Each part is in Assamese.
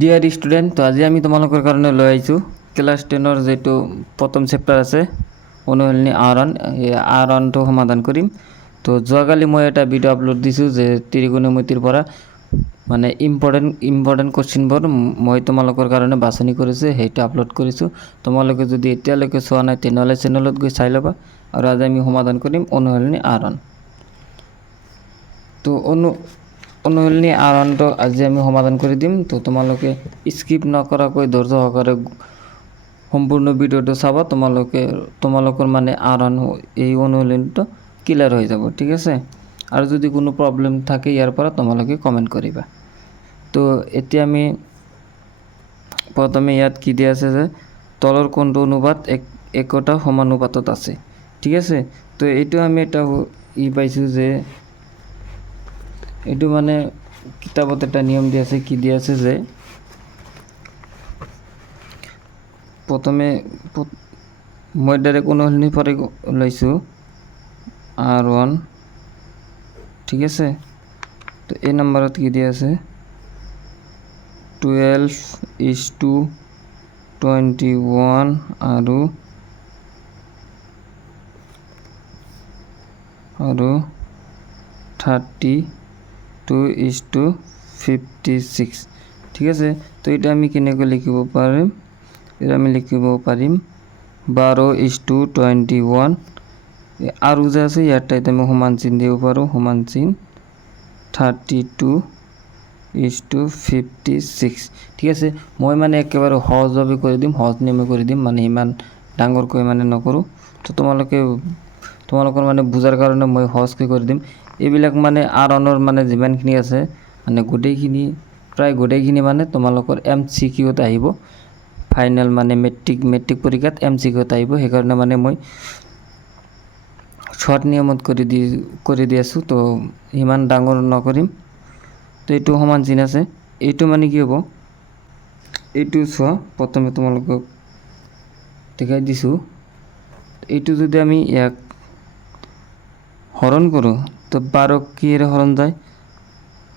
ডিয়াৰ স্টুডেন্ট, তো আজি আমি তোমালোকৰ কাৰণে লৈ আহিছোঁ ক্লাছ 10ৰ যেটো প্ৰথম চেপ্টাৰ আছে অনুশীলনী আহৰণ। এই আহৰণটো সমাধান কৰিম। তো যোৱাকালি মই এটা ভিডিঅ' আপলোড দিছোঁ যে ত্ৰিকোণমিতিৰ পৰা মানে ইম্পৰ্টেণ্ট কুৱেশ্যনবোৰ মই তোমালোকৰ কাৰণে বাছনি কৰিছোঁ, সেইটো আপলোড কৰিছোঁ। তোমালোকে যদি এতিয়ালৈকে চোৱা নাই তেনেহ'লে চেনেলত গৈ চাই ল'বা। আৰু আজি আমি সমাধান কৰিম অনুশীলনী আহৰণ। তো অনুশীলনী আহৰণটো আজি আমি সমাধান কৰি দিম। তো তোমালোকে স্কিপ নকৰাকৈ ধৈৰ্য সহকাৰে সম্পূৰ্ণ ভিডিঅ'টো চাবা, তোমালোকৰ মানে আহৰণ এই অনুশীলনীটো ক্লিয়াৰ হৈ যাব, ঠিক আছে। আৰু যদি কোনো প্ৰব্লেম থাকে ইয়াৰ পৰা তোমালোকে কমেণ্ট কৰিবা। তো এতিয়া আমি প্ৰথমে ইয়াত কি দিয়া আছে যে তলৰ কোনটো অনুপাত একোটা সমানুপাতত আছে, ঠিক আছে। তো এইটো আমি এটা পাইছোঁ যে এইটো মানে কিতাপত এটা নিয়ম দিয়া আছে, কি দিয়া আছে যে প্ৰথমে মই ডাইৰেক্ট অনুশীলনী পৰা লৈছোঁ R1, ঠিক আছে। তো এই নম্বৰত কি দিয়া আছে 12:21 আৰু 32:56, ঠিক আছে। তো এটা আমি কেনেকৈ লিখিব পাৰিম? এটা আমি লিখিব পাৰিম 12:21 আৰু যে আছে ইয়াৰ ঠাইত আমি সমান চিন দিব পাৰোঁ, সমান চিন 32:56, ঠিক আছে। মই মানে একেবাৰে সহজভাৱে কৰি দিম, সহজ নিয়মে কৰি দিম, মানে ইমান ডাঙৰকৈ মানে নকৰোঁ। তো তোমালোকৰ মানে বুজাৰ কাৰণে মই সহজকৈ কৰি দিম। এইবিলাক মানে আহৰণৰ মানে যিমানখিনি আছে মানে প্ৰায় গোটেইখিনি মানে তোমালোকৰ MCQত আহিব। ফাইনেল মানে মেট্ৰিক পৰীক্ষাত MCQত আহিব। সেইকাৰণে মানে মই শৰ্ট নিয়মত কৰি দি আছোঁ। তো ইমান ডাঙৰ নকৰিম। তো এইটো সমান চিন আছে। এইটো মানে কি হ'ব, এইটো চোৱা, প্ৰথমে তোমালোকক দেখাই দিছোঁ। এইটো যদি আমি ইয়াক হৰণ কৰোঁ তো 12 কিহেৰে হৰণ যায়?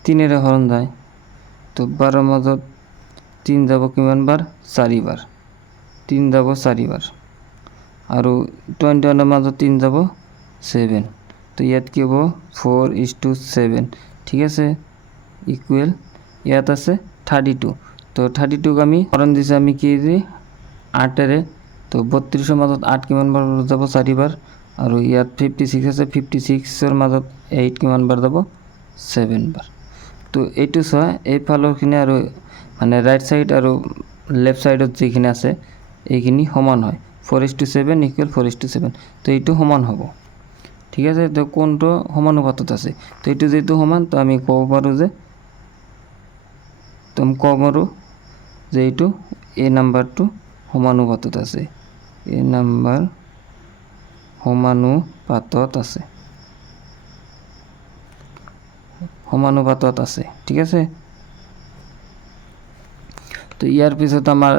3ৰে হৰণ যায়। তো 12ৰ মাজত 3 যাব কিমান বাৰ? 4 বাৰ। 3 যাব 4 বাৰ। আৰু 21ৰ মাজত 3 যাব 7। তো ইয়াত কি হ'ব 4:7, ঠিক আছে। ইকুৱেল ইয়াত আছে 32। তো 32ক আমি হৰণ দিছে আমি কি দি 8ৰে। তো 32ৰ মাজত 8 কিমান বাৰ যাব? 4 বাৰ। আৰু ইয়াত 56 আছে, 56ৰ মাজত 8 কিমান বাৰ যাব? 7 বাৰ। তো এইটো চোৱা, এইফালৰখিনি আৰু মানে ৰাইট ছাইড আৰু লেফ্ট ছাইডত যিখিনি আছে এইখিনি সমান হয়। 4:7 ইকুৱেল 4:7। তো এইটো সমান হ'ব, ঠিক আছে। তো কোনটো সমানুপাতত আছে? তো এইটো যেহেতু সমান, তো আমি ক'ব পাৰোঁ যে এইটো এই নাম্বাৰটো সমানুপাতত আছে। এই নাম্বাৰ সমানুপাতত আছে, ঠিক আছে। তো ইয়াৰ পিছত আমাৰ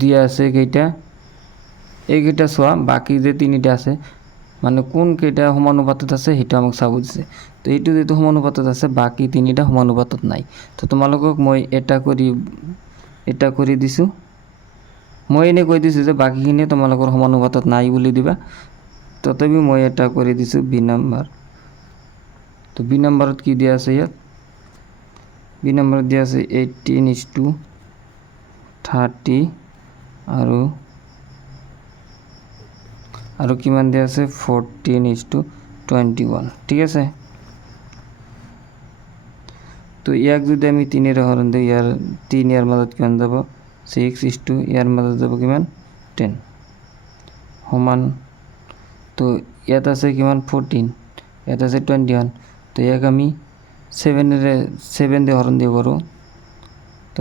দিয়া আছে কেইটা, এইকেইটা চোৱা, বাকী যে 3টা আছে মানে কোন কেইটা সমানুপাতত আছে সেইটো আমাক চাব দিছে। তো এইটো যেহেতু সমানুপাতত আছে, বাকী 3টা সমানুপাতত নাই। তো তোমালোকক মই এটা কৰি দিছোঁ। মই এনেই কৈ দিছোঁ যে বাকীখিনি তোমালোকৰ সমানুপাতত নাই বুলি দিবা। তথাপিও মই এটা কৰি দিছোঁ B নম্বৰ। তো B নম্বৰত কি দিয়া আছে? ইয়াত B নম্বৰত দিয়া আছে 18:30 আৰু কিমান দিয়া আছে 14:21, ঠিক আছে। তো ইয়াক যদি আমি 3ৰে হৰণ দিওঁ, ইয়াৰ 3 ইয়াৰ মাজত কিমান যাব? 6, ইয়াৰ মাজত যাব কিমান? 10 সমান। তো ইয়াত আছে কিমান? 14, ইয়াত আছে 21। তো ইয়াক আমি 7 দিয়ে হৰণ দিব পাৰোঁ। তো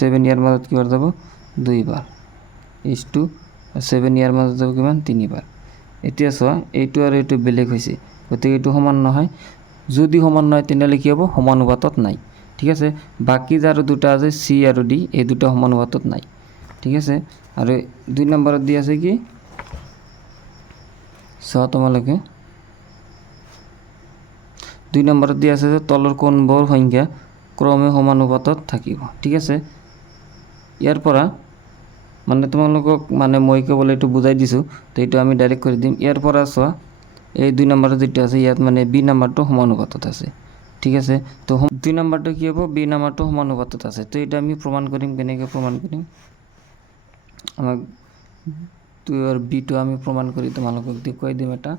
7 ইয়াৰ মাজত কিমান যাব? 2 বাৰ। 7 ইয়াৰ মাজত যাব কিমান? 3 বাৰ। এতিয়া চোৱা, এইটো আৰু এইটো বেলেগ হৈছে, গতিকে এইটো সমান নহয়। যদি সমান নহয় তেনেহ'লে কি হ'ব? সমানুপাতত নাই, ঠিক আছে। বাকী যে আৰু দুটা আছে C আৰু D, এই দুটা সমানুপাতত নাই, ঠিক আছে। আৰু 2 নম্বৰত দি আছে কি চোৱা তোমালোকে, 2 নম্বৰত দি আছে যে তলৰ কোনবোৰ সংখ্যা ক্ৰমে সমানুপাতত থাকিব ঠিক আছে। ইয়াৰ পৰা মানে তোমালোকক মানে মই কেৱল এইটো বুজাই দিছোঁ, তো এইটো আমি ডাইৰেক্ট কৰি দিম। ইয়াৰ পৰা চোৱা এই 2 নম্বৰত যেটো আছে ইয়াত মানে বি নাম্বাৰটো সমানুপাতত আছে ঠিক আছে। তো 2 নম্বৰটো কি হ'ব, বি নাম্বাৰটো সমানুপাতত আছে। তো এটা আমি প্ৰমাণ কৰিম, কেনেকৈ প্ৰমাণ কৰিম, আমাক 2 আৰু বিটো আমি প্ৰমাণ কৰি তোমালোকক দেখুৱাই দিম এটা।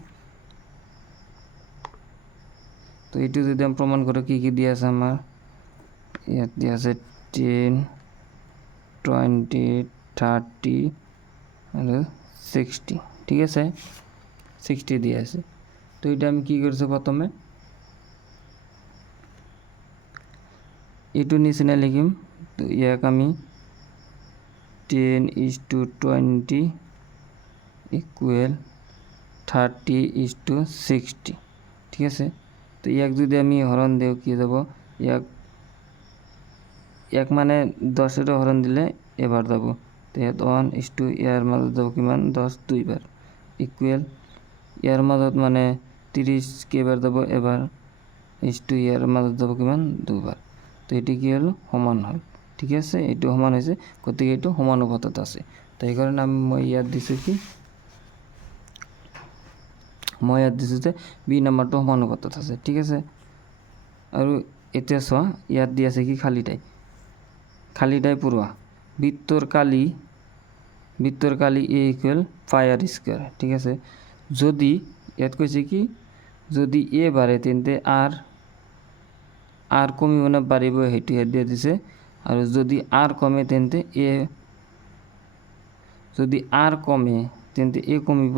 তো এইটো যদি আমি প্ৰমাণ কৰোঁ, কি দিয়া আছে আমাৰ ইয়াত দিয়া আছে 10 20 30 আৰু 60 ঠিক আছে, 60 দিয়া আছে। তো এটা আমি কি কৰিছোঁ, প্ৰথমে এইটো নিচিনা লিখিম। তো ইয়াক আমি 10:20 ইকুৱেল 30:60 ঠিক আছে। তো ইয়াক যদি আমি হৰণ দিওঁ কি যাব, ইয়াক মানে 10 হৰণ দিলে এবাৰ যাব। তো ইয়াত 1 ইয়াৰ মাজত যাব কিমান 10 দুইবাৰ ইকুৱেল ইয়াৰ মাজত মানে 30 কেইবাৰ যাব এবাৰ, ইয়াৰ মাজত যাব কিমান দুবাৰ। তো এইটো কি হ'ল, সমান হ'ল ঠিক আছে। এইটো সমান হৈছে, গতিকে এইটো সমানুপাতত আছে। তো সেইকাৰণে মই ইয়াত দিছোঁ কি, মই ইয়াত দিছোঁ যে বি নাম্বাৰটো সমানুপাতত আছে ঠিক আছে। আৰু এতিয়া চোৱা ইয়াত দি আছে কি খালী ঠাই পূৰোৱা। বৃত্তৰ কালি এ ইকুৱেল পাই আৰ স্কুৱাৰ ঠিক আছে। যদি ইয়াত কৈছে কি, যদি এ বাঢ়ে তেন্তে আৰ কমিব নে বাঢ়িব, সেইটো ইয়াত দিয়া দিছে। আৰু যদি আৰ কমে তেন্তে এ কমিব।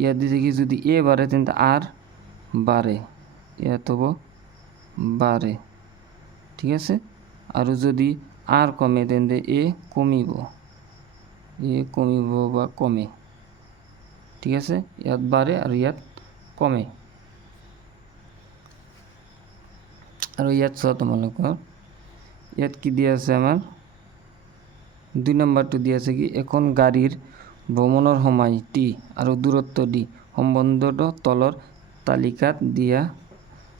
ইয়াত দিছে কি, যদি এ বাঢ়ে তেন্তে আৰ বাঢ়ে, ইয়াত হ'ব বাঢ়ে ঠিক আছে। আৰু যদি আৰ কমে তেন্তে এ কমিব বা কমে ঠিক আছে। ইয়াত বাঢ়ে আৰু ইয়াত কমে। আৰু ইয়াত চোৱা তোমালোকৰ ইয়াত কি দিয়া আছে, আমাৰ 2 নম্বৰটো দিয়া আছে কি, এখন গাড়ীৰ ভ্ৰমণৰ সময় টি আৰু দূৰত্ব ডি সম্বন্ধটো তলৰ তালিকাত দিয়া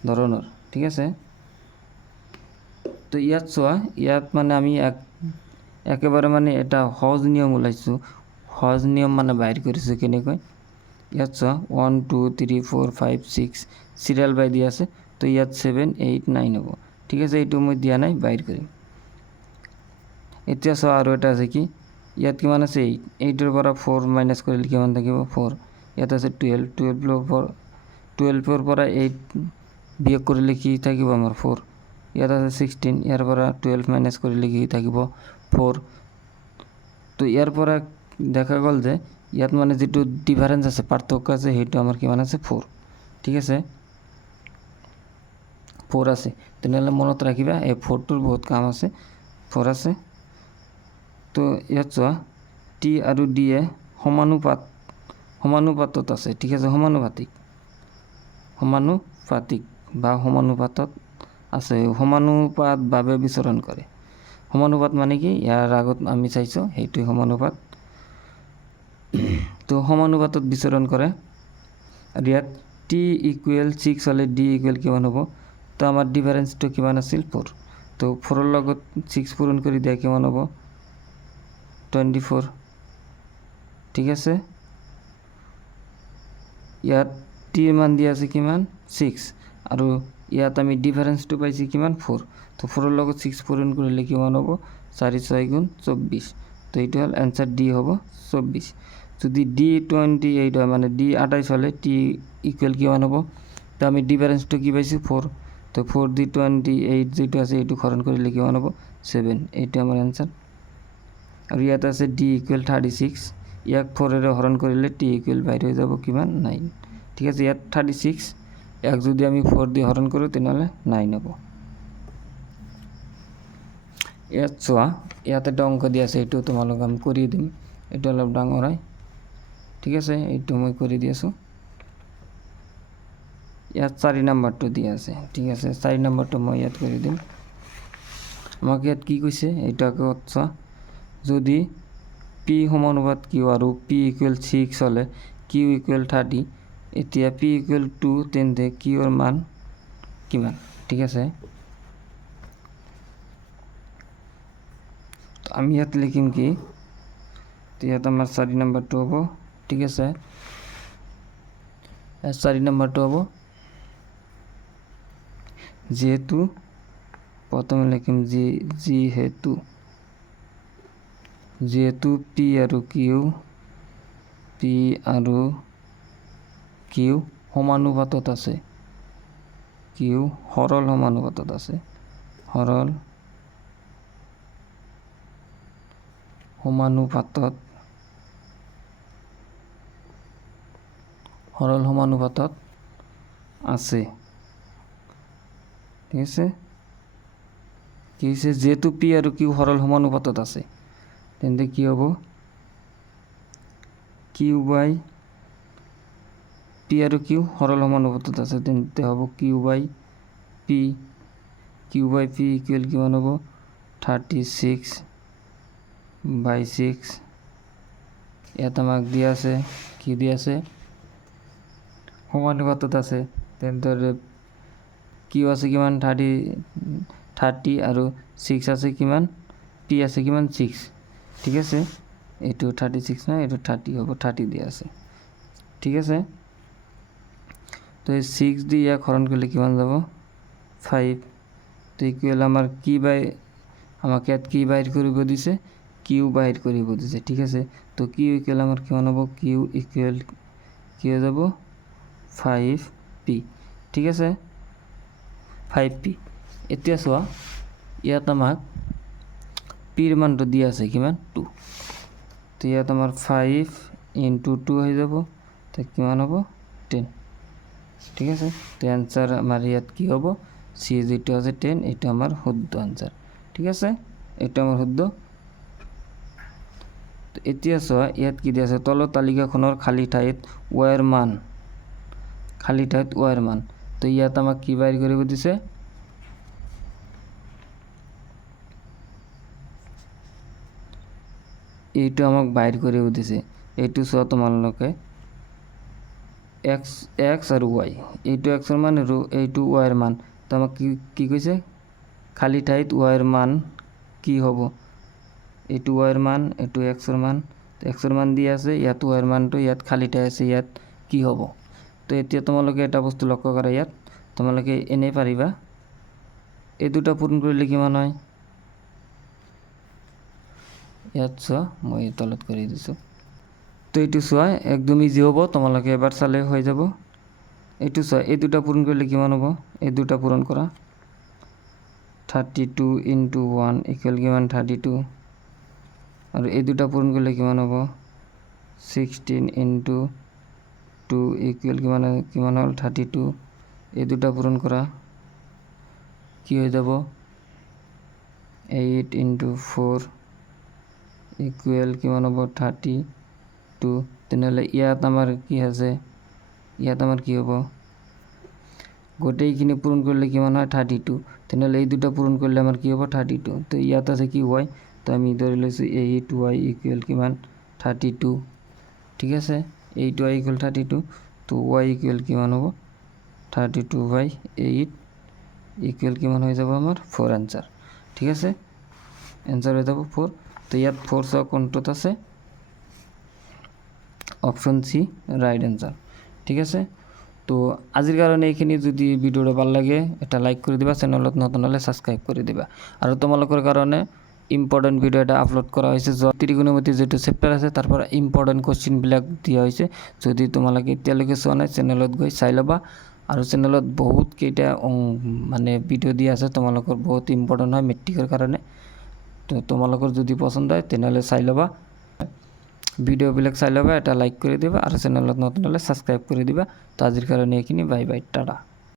ধৰণৰ ঠিক আছে। তো ইয়াত চোৱা, ইয়াত মানে আমি একেবাৰে মানে এটা সহজ নিয়ম ওলাইছোঁ, সহজ নিয়ম মানে বাহিৰ কৰিছোঁ। কেনেকৈ, ইয়াত চোৱা 1 2 3 4 5 6 চিৰিয়েল বাই দিয়া আছে। তো ইয়াত 7 8 9 হ'ব ঠিক আছে। এইটো মই দিয়া নাই, বাহিৰ কৰিম। এতিয়া চোৱা আৰু এটা আছে কি, ইয়াত কিমান আছে 8 8ৰ পৰা 4 মাইনাছ কৰিলে কিমান থাকিব 4। ইয়াত আছে 12 পৰা 8 বিয়োগ কৰিলে কি থাকিব আমাৰ 4। ইয়াত আছে 16, ইয়াৰ পৰা 12 মাইনাছ কৰিলে কি থাকিব 4। তো ইয়াৰ পৰা দেখা গ'ল যে ইয়াত মানে যিটো ডিফাৰেঞ্চ আছে, পাৰ্থক্য আছে, সেইটো আমাৰ কিমান আছে 4 ঠিক আছে, 4 আছে। তেনেহ'লে মনত ৰাখিবা এই 4টোৰ বহুত কাম আছে, 4 আছে। তো ইয়াত চোৱা টি আৰু ডি এ সমানুপাতত আছে ঠিক আছে, সমানুপাতিক বা সমানুপাতত আছে, সমানুপাত ভাৱে বিচৰণ কৰে। সমানুপাত মানে কি, ইয়াৰ আগত আমি চাইছোঁ সেইটোৱে সমানুপাত। তো সমানুপাতত বিচৰণ কৰে। আৰু ইয়াত টি ইকুৱেল 6 হ'লে ডি ইকুৱেল কিমান হ'ব, তো আমাৰ ডিফাৰেঞ্চটো কিমান আছিল 4। তো 4ৰ লগত 6 পূৰণ কৰি দিয়া কিমান হ'ব 24 ঠিক আছে। ইয়াত টিৰ মান দিয়া আছে কিমান 6, আৰু ইয়াত আমি ডিফাৰেঞ্চটো পাইছোঁ কিমান 4। তো 4ৰ লগত 6 পূৰণ কৰিলে কিমান হ'ব 4 6 গুণ 24। তো এইটো হ'ল এনচাৰ, ডি হ'ব 24। যদি ডি 28 হয় মানে ডি 28 হ'লে টি ইকুৱেল কিমান হ'ব, তো আমি ডিফাৰেঞ্চটো কি পাইছোঁ 4। তো 4 দি 28 যিটো আছে এইটো হৰণ কৰিলে কিমান হ'ব 7, এইটো আমাৰ এনচাৰ। আৰু ইয়াত আছে ডি ইকুৱেল 36, ইয়াক 4ৰে হৰণ কৰিলে টি ইকুৱেল বাহিৰ হৈ যাব কিমান 9 ঠিক আছে। ইয়াত 36, ইয়াক যদি আমি 4 দি হৰণ কৰোঁ তেনেহ'লে 9 হ'ব। ইয়াত চোৱা, ইয়াত এটা অংক দিয়া আছে, এইটো তোমালোক আমি কৰি দিম, এইটো অলপ ডাঙৰ হয় ঠিক আছে, এইটো মই কৰি দি আছোঁ। ইয়াত 4 নম্বৰটো দিয়া আছে ঠিক আছে, 4 নম্বৰটো মই ইয়াত কৰি দিম। আমাক ইয়াত কি কৈছে, এইটো আকৌ চোৱা, যদি পি সমানুপাত কিউ আৰু পি ইকুৱেল 6 হ'লে কিউ ইকুৱেল 30, এতিয়া পি ইকুৱেল 2 তেন্তে কিউৰ মান কিমান ঠিক আছে। তো আমি ইয়াত লিখিম কি, তো ইয়াত আমাৰ 4 নম্বৰটো হ'ব। ঠিক আছে, 4 নম্বৰটো হ'ব যেহেতু, প্ৰথমে লিখিম যেহেতু পি আৰু কিউ সমানুপাতত আছে, কিউ সৰল সমানুপাতত আছে, সৰল সমানুপাতত আছে। ঠিক আছে, কি হৈছে, যেহেতু পি আৰু কিউ সৰল সমানুপাতত আছে, তেন্তে কি হ'ব, কিউ বাই পি আৰু কিউ সৰল সমানুপাতত আছে, তেন্তে হ'ব কিউ বাই পি ইকুৱেল কিমান হ'ব, 36/6। ইয়াত আমাক দিয়া আছে, কি দিয়া আছে, সমানুপাতত আছে, তেন্তে কিউ আছে কিমান, 30 আৰু 6 আছে কিমান, পি আছে কিমান, 6। ঠিক আছে, এইটো 36 নাই, এইটো 30 হ'ব, 30 দিয়া আছে। ঠিক আছে, তো এই 6 দি ইয়াক হৰণ কৰিলে কিমান যাব, 5। তো ইকুৱেল আমাৰ আমাক ইয়াত কি বাহিৰ কৰিব দিছে, কিউ বাহিৰ কৰিব দিছে। ঠিক আছে, তো কিউ ইকুৱেল আমাৰ কিমান হ'ব, কিউ ইকুৱেল কি হৈ যাব, 5p। ঠিক আছে, 5p। এতিয়া চোৱা, ইয়াত আমাক পিৰ মানটো দিয়া আছে কিমান, 2। তো ইয়াত আমাৰ 5 × 2 হৈ যাব, তো কিমান হ'ব, 10। ঠিক আছে, তো এনসার আমার ইয়াত কি হ'ব, সি যেটো আছে 10, এটা আমার শুদ্ধ আনসার। ঠিক আছে, এটা আমার শুদ্ধ। তো এতিয়া চোৱা, ইয়াত কি দিয়া আছে, তলৰ তালিকাখনৰ খালী ঠাইত ৱাইৰ মান, তো ইয়াত আমাক কি বাহিৰ কৰিব দিছে, এইটো আমাক বাহিৰ কৰিব দিছে। এইটো চোৱা তোমালোকে, এক্স আৰু ৱাই, এইটো এক্সৰ মান আৰু এইটো ৱাইৰ মান। তো আমাক কি কৈছে, খালী ঠাইত ৱাইৰ মান কি হ'ব, এইটো ৱাইৰ মান, এইটো এক্সৰ মান, এক্সৰ মান দিয়া আছে, ইয়াত ৱাইৰ মানটো, ইয়াত খালী ঠাই আছে, ইয়াত কি হ'ব। তো এতিয়া তোমালোকে এটা বস্তু লক্ষ্য কৰা, ইয়াত তোমালোকে এনেই পাৰিবা, এই দুটা পূৰণ কৰিলে কিমান হয়, ইয়াত চোৱা, মই তলত কৰি দিছোঁ। তো এইটো চোৱা একদম ইজি হ'ব, তোমালোকে এবাৰ চালে হৈ যাব। এইটো চোৱা, এই দুটা পূৰণ কৰিলে কিমান হ'ব, এই দুটা পূৰণ কৰা, 32 × 1 ইকুৱেল কিমান, 32। আৰু এই দুটা পূৰণ কৰিলে কিমান হ'ব, 16 × 2 ইকুৱেল কিমান হ'ল, 32। এই দুটা পূৰণ কৰা, কি হৈ যাব, 8 × 4 ইকুৱেল কিমান হ'ব, 32। তেনেহ'লে ইয়াত আমাৰ কি আছে, ইয়াত আমাৰ কি হ'ব, গোটেইখিনি পূৰণ কৰিলে কিমান হয়, 32। তেনেহ'লে এই দুটা পূৰণ কৰিলে আমাৰ কি হ'ব, 32। তো ইয়াত আছে কি ৱাই, তো আমি ধৰি লৈছোঁ 8y ইকুৱেল কিমান, 32। ঠিক আছে, 8y ইকুৱেল 32, তো y ইকুৱেল কিমান হ'ব, 32/8 ইকুৱেল কিমান হৈ যাব আমাৰ, 4 আনসাৰ। ঠিক আছে, এনসাৰ হৈ যাব 4। তো ইয়াত 4 চোৱা কোনটোত আছে, অপশন সি ৰাইট অ্যান্সাৰ। ঠিক আছে, তো আজিৰ কাৰণে এইখিনি। যদি ভিডিওটা ভাল লাগে এটা লাইক কৰি দিবা, চেনেলত নতুন হ'লে সাবস্ক্ৰাইব কৰি দিবা। আৰু তোমালোকৰ কাৰণে ইম্পৰ্টেণ্ট ভিডিও এটা আপলোড কৰা হৈছে, ত্ৰিকোণমিতি যেটো চেপ্টাৰ আছে তাৰ পৰা ইম্পৰ্টেণ্ট কোৱেশ্চনবিলাক দিয়া হৈছে। যদি তোমালোকে এতিয়ালৈকে চোৱা নাই, চেনেলত গৈ চাই ল'বা। আৰু চেনেলত বহুত কেইটা মানে ভিডিও দিয়া আছে, তোমালোকৰ বহুত ইম্পৰ্টেণ্ট হয় মেট্ৰিকৰ কাৰণে। তো তোমালোকৰ যদি পছন্দ হয় তেনেহ'লে চাই ল'বা, ভিডিওবিলাক চাই ল'বা, এটা লাইক কৰি দিবা, আৰু চেনেলত নতুন হ'লে সাবস্ক্ৰাইব কৰি দিবা। তো আজিৰ কাৰণে এইখিনি, বাই বাই, টাটা।